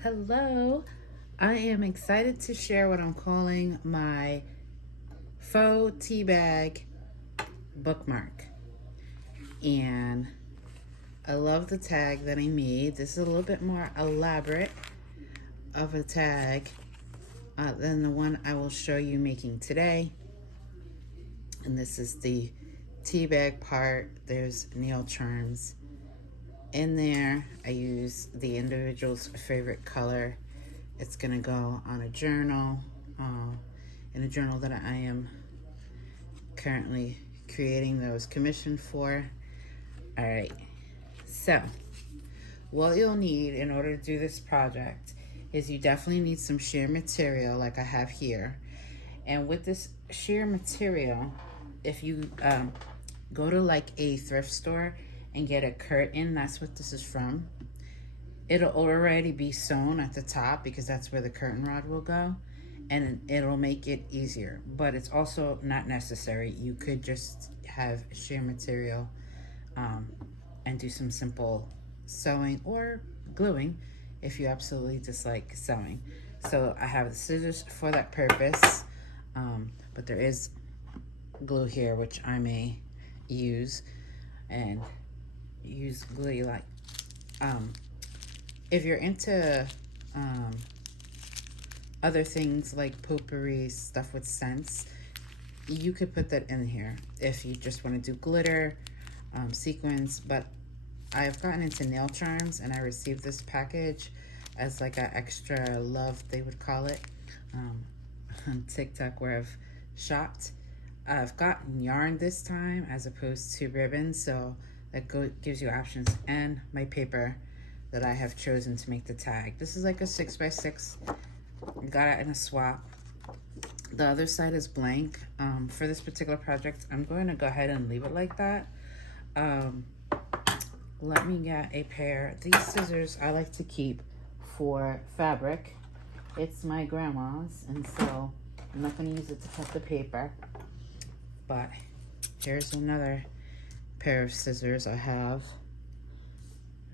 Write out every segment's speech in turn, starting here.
Hello, I am excited to share what I'm calling my faux tea bag bookmark. And I love the tag that I made. This is a little bit more elaborate of a tag than the one I will show you making today. And this is the tea bag part. There's nail charms in there. I use the individual's favorite color. It's gonna go on a journal, in a journal that I am currently creating, that I was commissioned for. All right, so what you'll need in order to do this project is you definitely need some sheer material like I have here. And with this sheer material, if you go to like a thrift store and get a curtain, that's what this is from. It'll already be sewn at the top because that's where the curtain rod will go, and it'll make it easier, but it's also not necessary. You could just have sheer material and do some simple sewing or gluing if you absolutely dislike sewing. So I have the scissors for that purpose, but there is glue here which I may use, and use glue you like. If you're into other things like potpourri, stuff with scents, you could put that in here if you just want to do glitter, sequins. But I've gotten into nail charms, and I received this package as like an extra love, they would call it, on TikTok where I've shopped. I've gotten yarn this time as opposed to ribbon, so that gives you options, and my paper that I have chosen to make the tag. This is like a 6x6. I got it in a swap. The other side is blank. For this particular project, I'm going to go ahead and leave it like that. Let me get a pair. These scissors I like to keep for fabric. It's my grandma's, and so I'm not going to use it to cut the paper. But here's another pair of scissors I have.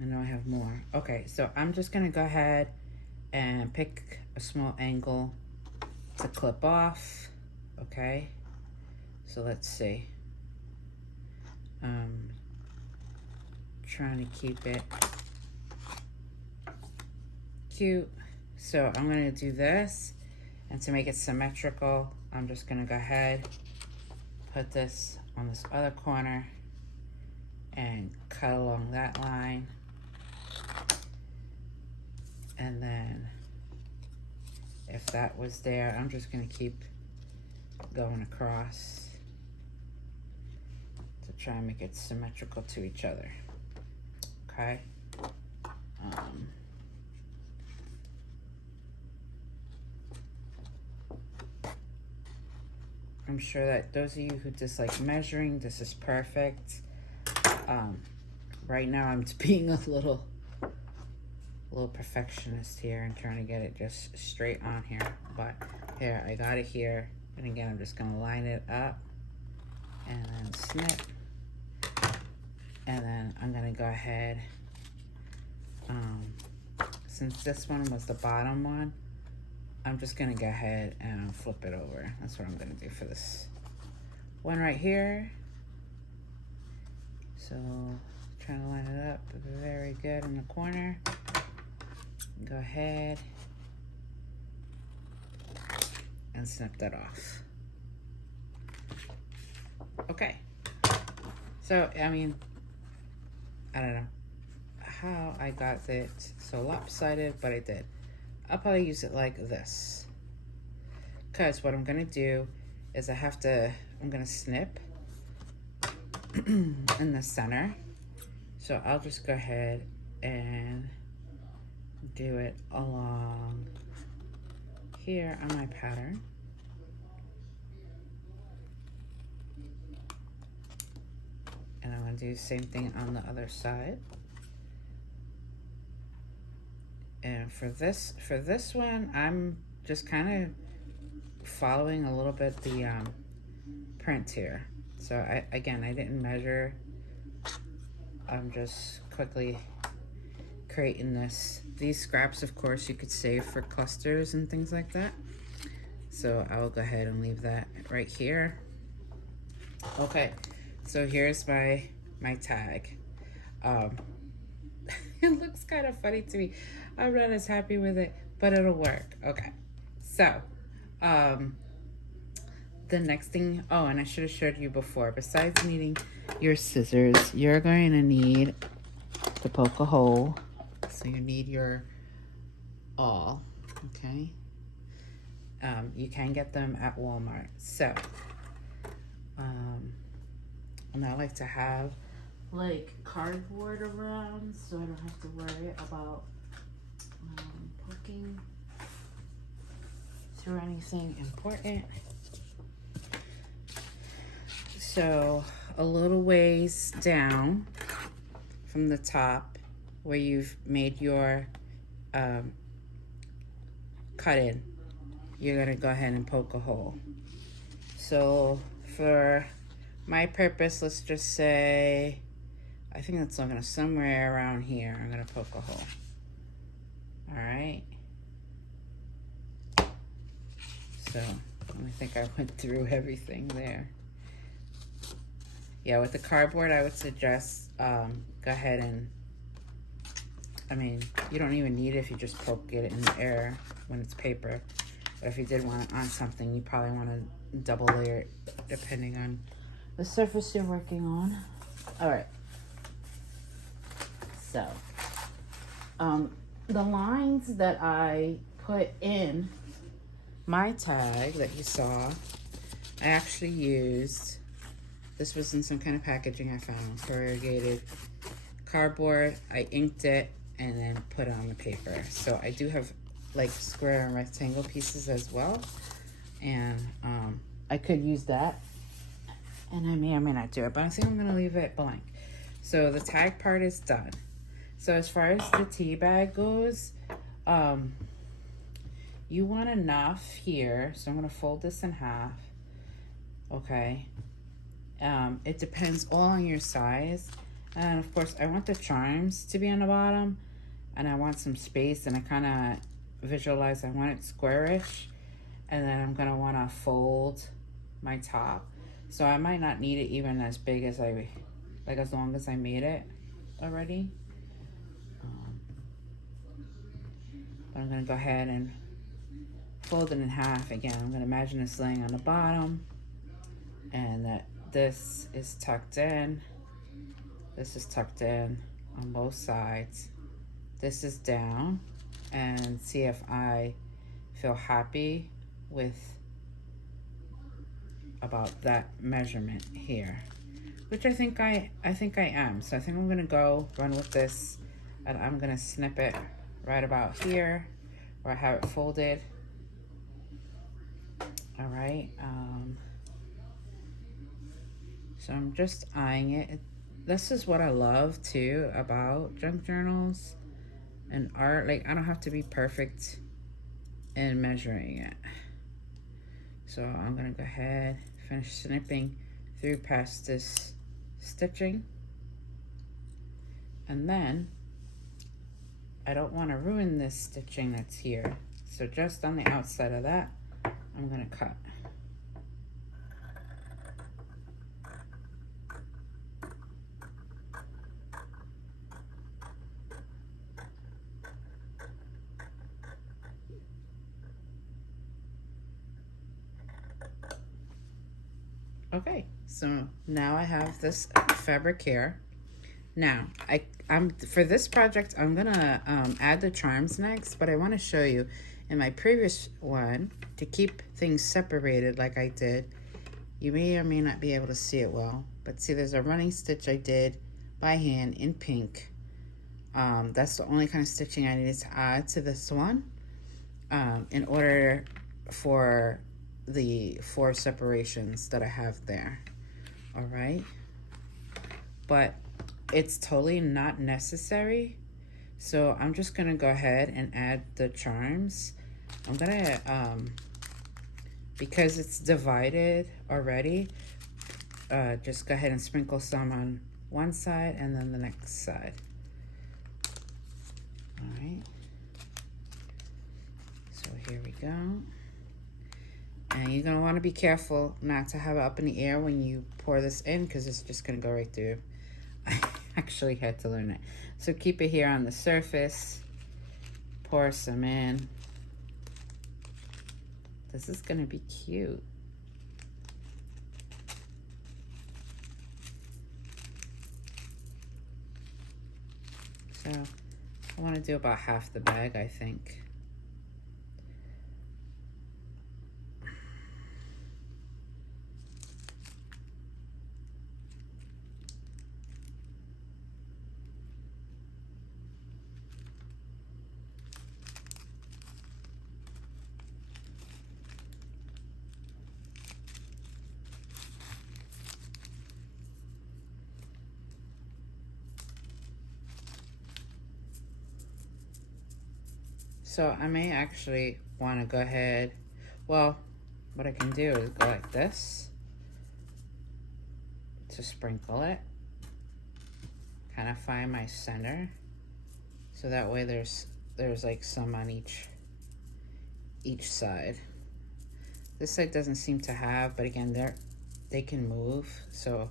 I know I have more. Okay, so I'm just gonna go ahead and pick a small angle to clip off. Okay, so let's see. Trying to keep it cute. So I'm gonna do this, and to make it symmetrical, I'm just gonna go ahead, put this on this other corner and cut along that line. And then if that was there, I'm just gonna keep going across to try and make it symmetrical to each other. Okay. I'm sure that those of you who dislike measuring, this is perfect. Right now I'm being a little perfectionist here and trying to get it just straight on here, but here, I got it here. And again, I'm just gonna line it up and then snip, and then I'm gonna go ahead, since this one was the bottom one, I'm just gonna go ahead and flip it over. That's what I'm gonna do for this one right here. So trying to line it up very good in the corner. Go ahead and snip that off. Okay, so I mean, I don't know how I got it so lopsided, but I did. I'll probably use it like this, because what I'm gonna do is I'm gonna snip in the center. So I'll just go ahead and do it along here on my pattern. And I'm gonna do the same thing on the other side. And for this one, I'm just kind of following a little bit the print here. So I didn't measure. I'm just quickly creating this. These scraps, of course, you could save for clusters and things like that. So I will go ahead and leave that right here. Okay, so here's my tag. It looks kind of funny to me. I'm not as happy with it, but it'll work. Okay, so the next thing, oh, and I should have showed you before, besides needing your scissors, you're going to need to poke a hole. So you need your awl, okay? You can get them at Walmart. So, and I like to have like cardboard around so I don't have to worry about poking through anything important. So a little ways down from the top where you've made your cut in, you're gonna go ahead and poke a hole. So for my purpose, let's just say, I think that's gonna somewhere around here, I'm gonna poke a hole. All right. So I think I went through everything there. Yeah, with the cardboard, I would suggest go ahead and, I mean, you don't even need it if you just poke it in the air when it's paper. But if you did want it on something, you probably want to double layer it depending on the surface you're working on. All right. So, the lines that I put in my tag that you saw, I actually used, this was in some kind of packaging I found, corrugated cardboard. I inked it and then put it on the paper. So I do have like square and rectangle pieces as well. And I could use that. And I may or may not do it, but I think I'm gonna leave it blank. So the tag part is done. So as far as the tea bag goes, you want enough here. So I'm gonna fold this in half, okay? It depends all on your size. And of course, I want the charms to be on the bottom and I want some space, and I kind of visualize I want it squarish, and then I'm gonna wanna fold my top. So I might not need it even as big as as long as I made it already. But I'm gonna go ahead and fold it in half again. I'm gonna imagine it's laying on the bottom and that this is tucked in. This is tucked in on both sides. This is down, and see if I feel happy with about that measurement here, which I think I am. So I think I'm gonna go run with this, and I'm gonna snip it right about here where I have it folded. All right. So I'm just eyeing it. This is what I love too about junk journals and art. Like, I don't have to be perfect in measuring it. So I'm gonna go ahead, finish snipping through past this stitching. And then I don't want to ruin this stitching that's here. So just on the outside of that, I'm gonna cut. Okay, so now I have this fabric here. Now, I'm for this project, I'm gonna add the charms next, but I want to show you in my previous one, to keep things separated like I did. You may or may not be able to see it well, but see there's a running stitch I did by hand in pink. That's the only kind of stitching I needed to add to this one in order for the 4 separations that I have there. All right, but it's totally not necessary, so I'm just gonna go ahead and add the charms. I'm gonna because it's divided already, just go ahead and sprinkle some on one side and then the next side. All right. So here we go. And you're going to want to be careful not to have it up in the air when you pour this in, because it's just going to go right through. I actually had to learn it. So keep it here on the surface. Pour some in. This is going to be cute. So I want to do about half the bag, I think. So I may actually want to go ahead, well, what I can do is go like this to sprinkle it, kind of find my center, so that way there's like some on each side. This side doesn't seem to have, but again, they can move, so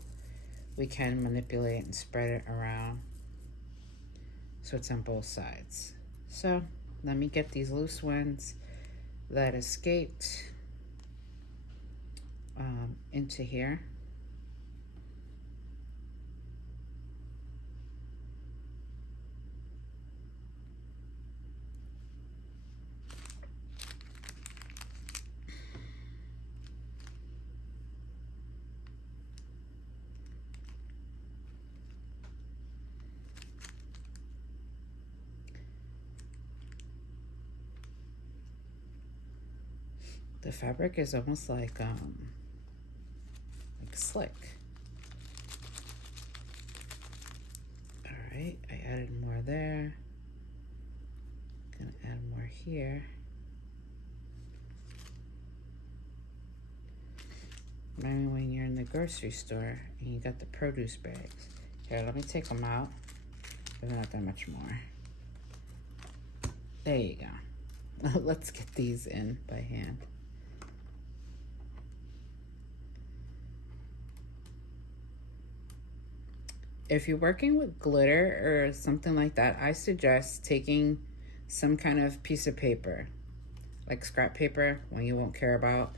we can manipulate and spread it around so it's on both sides. So let me get these loose ones that escaped into here. The fabric is almost like slick. All right, I added more there. Gonna add more here. Maybe when you're in the grocery store and you got the produce bags. Here, let me take them out. There's not that much more. There you go. Let's get these in by hand. If you're working with glitter or something like that, I suggest taking some kind of piece of paper, like scrap paper, when you won't care about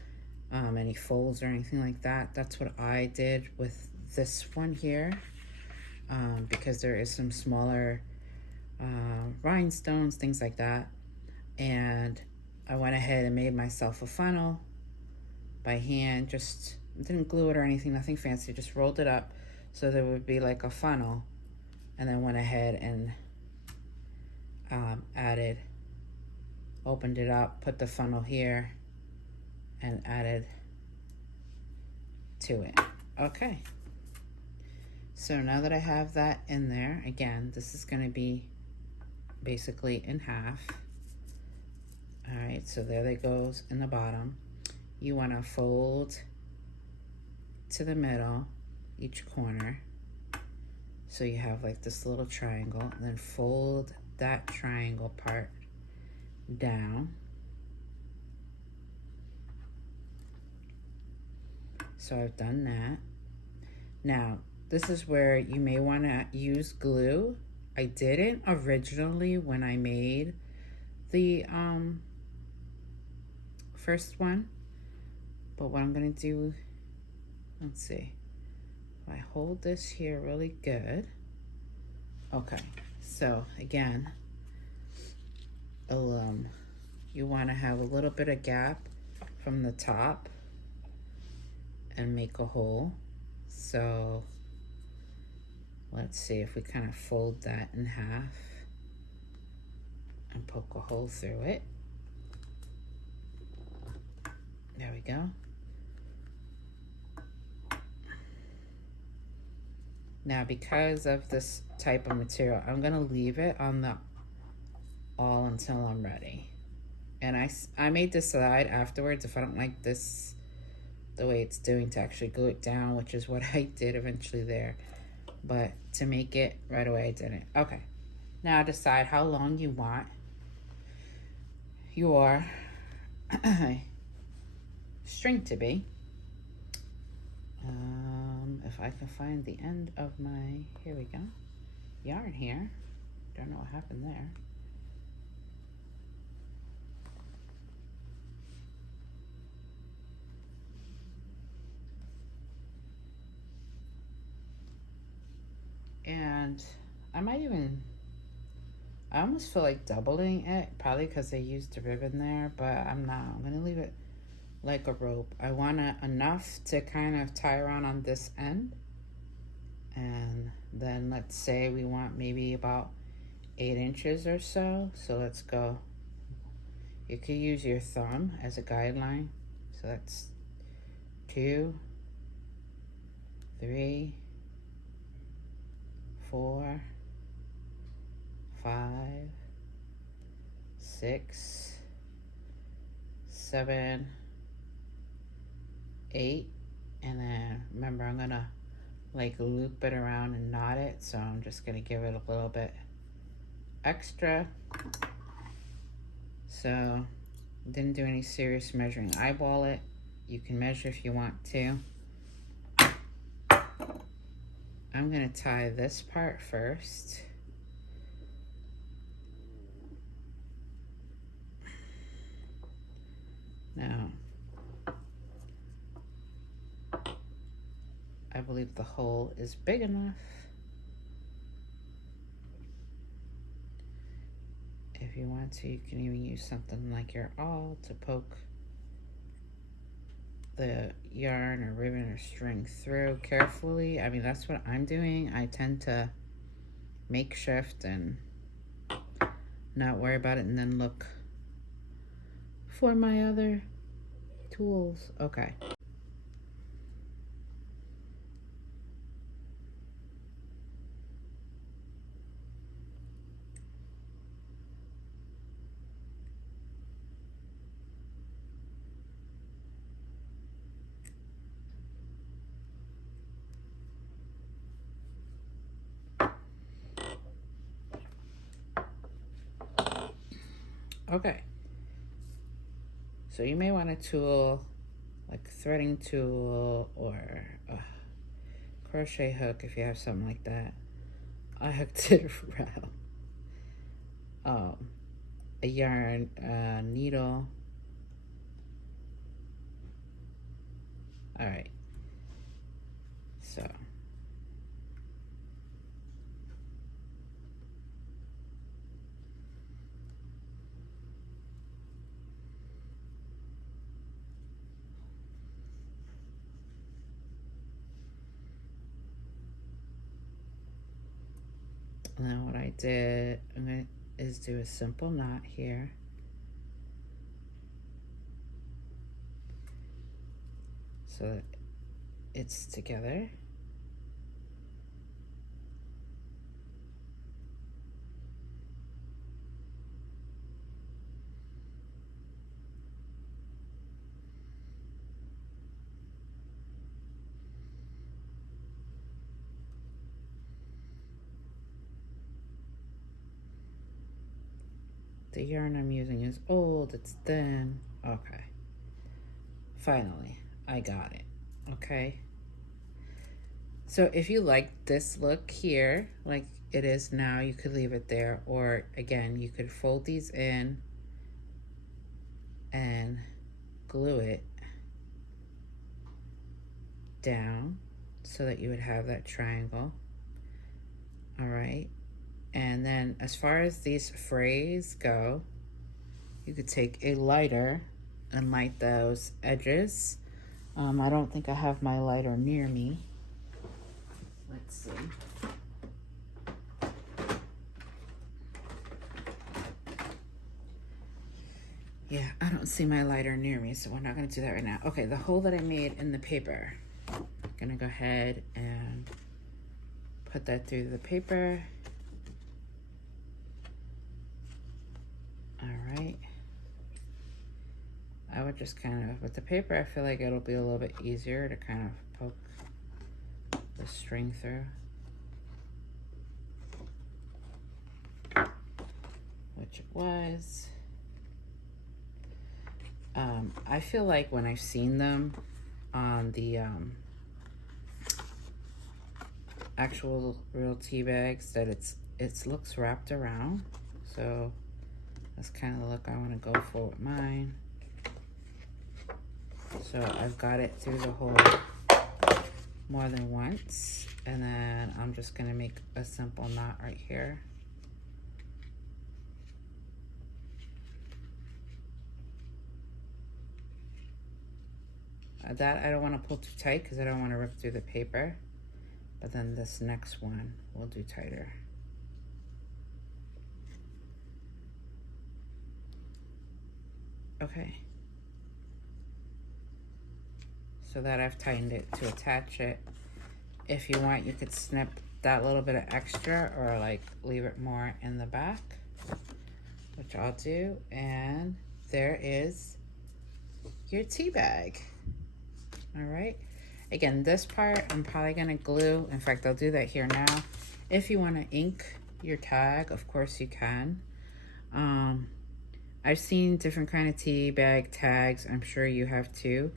any folds or anything like that. That's what I did with this one here, because there is some smaller rhinestones, things like that. And I went ahead and made myself a funnel by hand. Just didn't glue it or anything, nothing fancy, just rolled it up so there would be like a funnel, and then went ahead and opened it up, put the funnel here, and added to it. Okay, so now that I have that in there, again, this is going to be basically in half. All right, so there it goes in the bottom. You want to fold to the middle, each corner, so you have like this little triangle, and then fold that triangle part down. So I've done that. Now, this is where you may want to use glue. I didn't originally when I made the first one, but what I'm gonna do, let's see, if I hold this here really good. Okay, so again, you want to have a little bit of gap from the top and make a hole. So let's see if we kind of fold that in half and poke a hole through it. There we go. Now, because of this type of material, I'm gonna leave it on the awl until I'm ready. And I may decide afterwards if I don't like this, the way it's doing, to actually glue it down, which is what I did eventually there. But to make it right away, I didn't. Okay, Now decide how long you want your string to be. If I can find the end of my, here we go, yarn here. Don't know what happened there. And I almost feel like doubling it, probably because I used the ribbon there, but I'm not. I'm gonna leave it like a rope. I want enough to kind of tie around on this end. And then let's say we want maybe about 8 inches or so. So let's go. You could use your thumb as a guideline. So that's 2, 3, 4, 5, 6, 7, 8, and then remember I'm gonna like loop it around and knot it, so I'm just gonna give it a little bit extra. So didn't do any serious measuring. Eyeball it. You can measure if you want to. I'm gonna tie this part first. Now, I believe the hole is big enough. If you want to, you can even use something like your awl to poke the yarn or ribbon or string through carefully. I mean, that's what I'm doing. I tend to makeshift and not worry about it and then look for my other tools. Okay. Okay. So you may want a tool like a threading tool or a crochet hook if you have something like that. I hooked it around a yarn needle. All right. So now what I did is do a simple knot here. So that it's together. The yarn I'm using is old, it's thin. Okay. Finally, I got it. Okay. So if you like this look here, like it is now, you could leave it there. Or again, you could fold these in and glue it down so that you would have that triangle. All right. And then as far as these frays go, you could take a lighter and light those edges. I don't think I have my lighter near me. Let's see. Yeah, I don't see my lighter near me, so we're not gonna do that right now. Okay, the hole that I made in the paper. I'm gonna go ahead and put that through the paper. All right. I would just kind of, with the paper, I feel like it'll be a little bit easier to kind of poke the string through. which it was. I feel like when I've seen them on the actual real tea bags that it looks wrapped around, so that's kind of the look I want to go for with mine. So I've got it through the hole more than once, and then I'm just gonna make a simple knot right here. That I don't want to pull too tight because I don't want to rip through the paper, but then this next one we'll do tighter. Okay, so that I've tightened it to attach it. If you want, you could snip that little bit of extra or like leave it more in the back, which I'll do. And there is your tea bag. All right, again, this part I'm probably gonna glue. In fact, I'll do that here now. If you want to ink your tag, of course you can. I've seen different kind of tea bag tags. I'm sure you have too.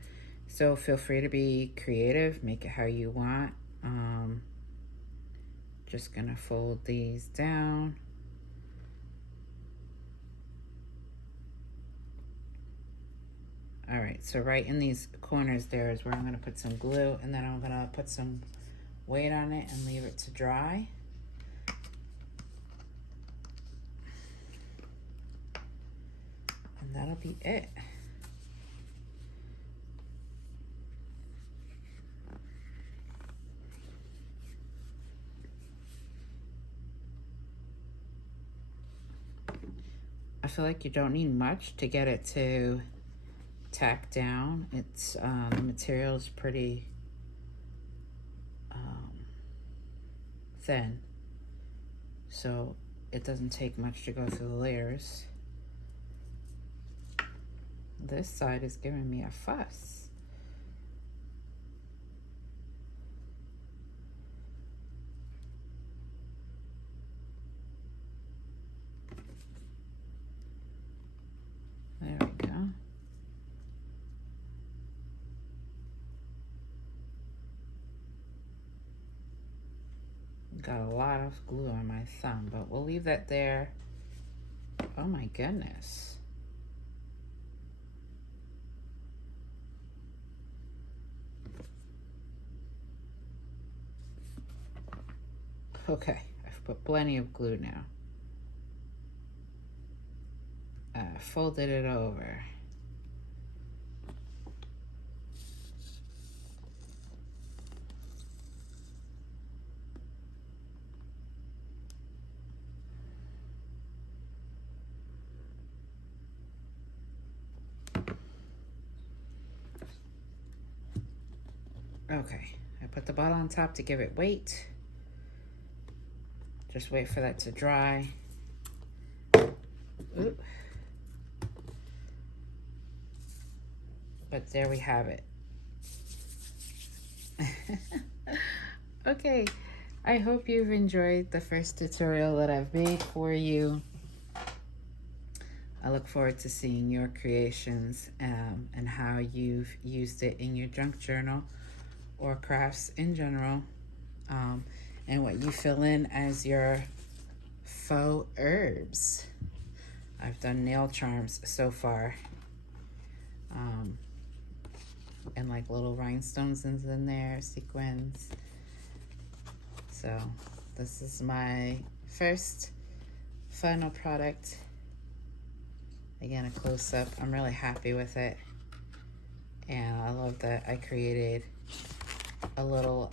So feel free to be creative, make it how you want. Just gonna fold these down. All right, so right in these corners there is where I'm gonna put some glue, and then I'm gonna put some weight on it and leave it to dry. And that'll be it. I feel like you don't need much to get it to tack down. It's the material is pretty thin, so it doesn't take much to go through the layers. This side is giving me a fuss. There we go. Got a lot of glue on my thumb, but we'll leave that there. Oh my goodness. Okay, I've put plenty of glue now. Folded it over. Okay, I put the bottle on top to give it weight. Just wait for that to dry. Ooh. But there we have it. Okay, I hope you've enjoyed the first tutorial that I've made for you. I look forward to seeing your creations and how you've used it in your junk journal or crafts in general, and what you fill in as your faux herbs. I've done nail charms so far, and like little rhinestones in there, sequins. So this is my first final product. Again, a close-up. I'm really happy with it, and I love that I created a little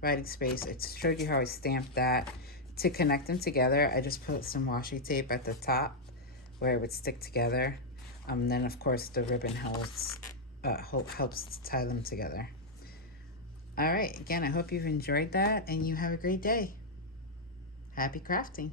writing space. It showed you how I stamped that. To connect them together, I just put some washi tape at the top where it would stick together. Then of course the ribbon helps to tie them together. All right, again, I hope you've enjoyed that and you have a great day. Happy crafting.